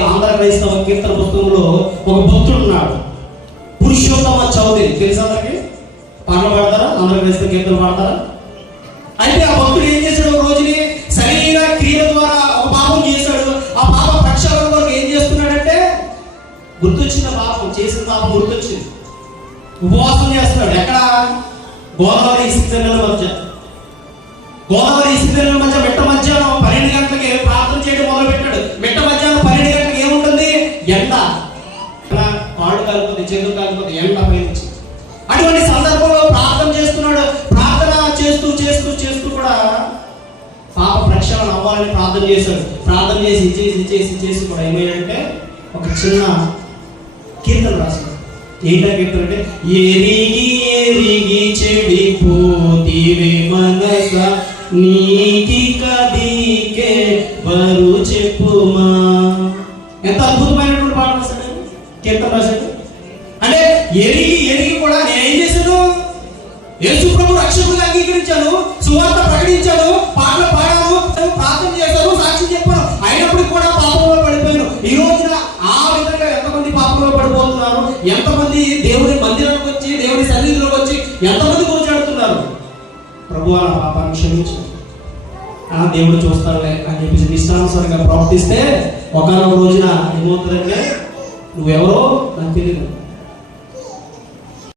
ఆంధ్ర క్రైస్తవ కీర్తన పుస్తకంలో ఒక భక్తుడు ఉన్నాడు. పురుషోత్తమ చౌదరి. తెలుసా అందరికి? పాటలు పాడతారా? ఆంధ్ర క్రైస్తవ కీర్తన పాడతారా? అయితే ఆ భక్తుడు ఏం చేశాడు? ఒక రోజుని సరైన క్రియ ద్వారా ఒక పాపం చేశాడు. ఆ పాప ప్రక్షాళన వరకు ఏం చేస్తున్నాడంటే గుర్తొచ్చిన పాపం చేసిన పాపం గుర్తొచ్చింది. ఉపవాసం చేస్తున్నాడు. ఎక్కడ? గోదావరి ఇసుక మధ్య. గోదావరి ఇసుక మధ్య మెట్ట ఎండ కాళ్ళు కాలిపోతే చేతులు కాలిపోతే ఎండ పైనుంచి. అటువంటి సందర్భంలో ప్రార్థన చేస్తున్నాడు. ప్రార్థన చేస్తూ చేస్తూ చేస్తూ కూడా పాప ప్రక్షాళన అవ్వాలని ప్రార్థన చేశాడు. ప్రార్థన చేసి చేసి చేసి చేసి కూడా ఏమైందంటే ఒక చిన్న కీర్తన రాశాడు. ఏంటో కీర్తన ఎరిగి ఎరిగి చెడిపోతివే మనస నీకి కదికే బరు చెప్పుమా. ఎంత అద్భుతం కీర్తన రాశాడు. అంటే ఎరిగి ఎరిగి కూడా నేను ఏం చేశాను? యేసు ప్రభు రక్షకుడిగా అంగీకరించాను సువార్త ప్రకటించాను పాటలు పాడాను ప్రార్థన చేశాను సాక్షి చెప్పాను. అయినప్పటికీ కూడా పాపంలో పడిపోయాను. ఈ రోజున ఆ విధంగా ఎంతమంది పాపంలో పడిపోతున్నారు? ఎంతమంది దేవుని మందిరానికి వచ్చి దేవుని సన్నిధిలోకి వచ్చి ఎంతమంది కూర్చాడుతున్నారు ప్రభు ఆ పాపాన్ని క్షమించు ఆ దేవుడు చూస్తాడులే అని చెప్పేసి ఇష్టానుసారంగా ప్రవర్తిస్తే ఒకనొక రోజున ఏమవుతుందంటే నువ్వెవరో నాకు తెలియదు